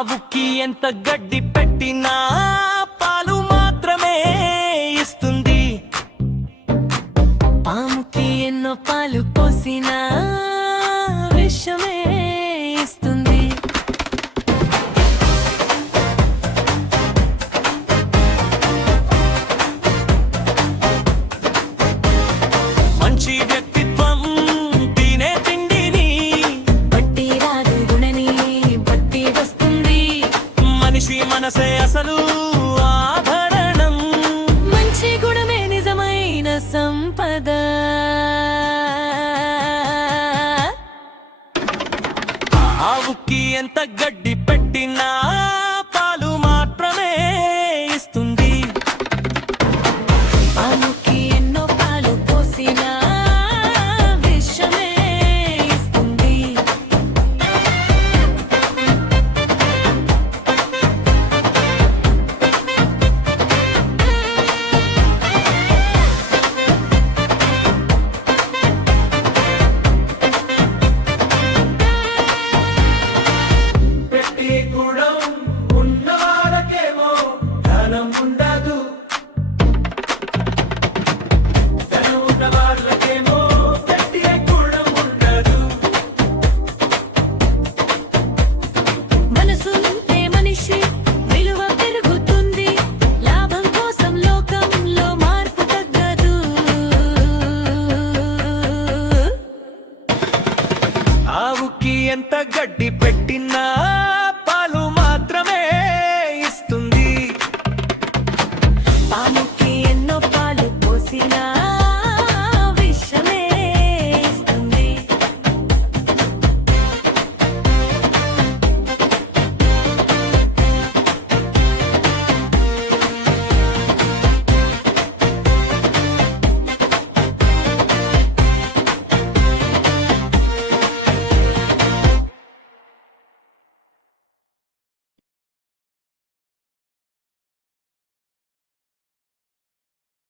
ఆవుకి ఎంత గడ్డి పెట్టినా పాలు మాత్రమే ఇస్తుంది. పాముకి ఎన్నో పాలు పోసినా విషమే ఇస్తుంది. మంచి వ్యక్తిత్వం తినే తిండిని బట్టి రాదు గుణని బట్టి వస్తుంది. మనిషి మనసే అసలు ఆభరణం. మంచి గుణమే నిజమైన సంపద. ఆవుకి ఎంత గడ్డి పెట్టినా పాలు మాత్రమే ఇస్తుంది. పాముకి ఎన్నో పాలు పోసినా విషమే ఇస్తుంది. పెట్టి గుణం ఉన్నవారకేమో ధనం ఉండదు. ధనం ఉన్న వాళ్ళకేమో పెట్టి గుణం ఉండదు. మనసు ఉంటే మనిషి విలువ పెరుగుతుంది. లాభం కోసం లోకంలో మార్పు తగ్గదు. ఆవుకి ఎంత గడ్డి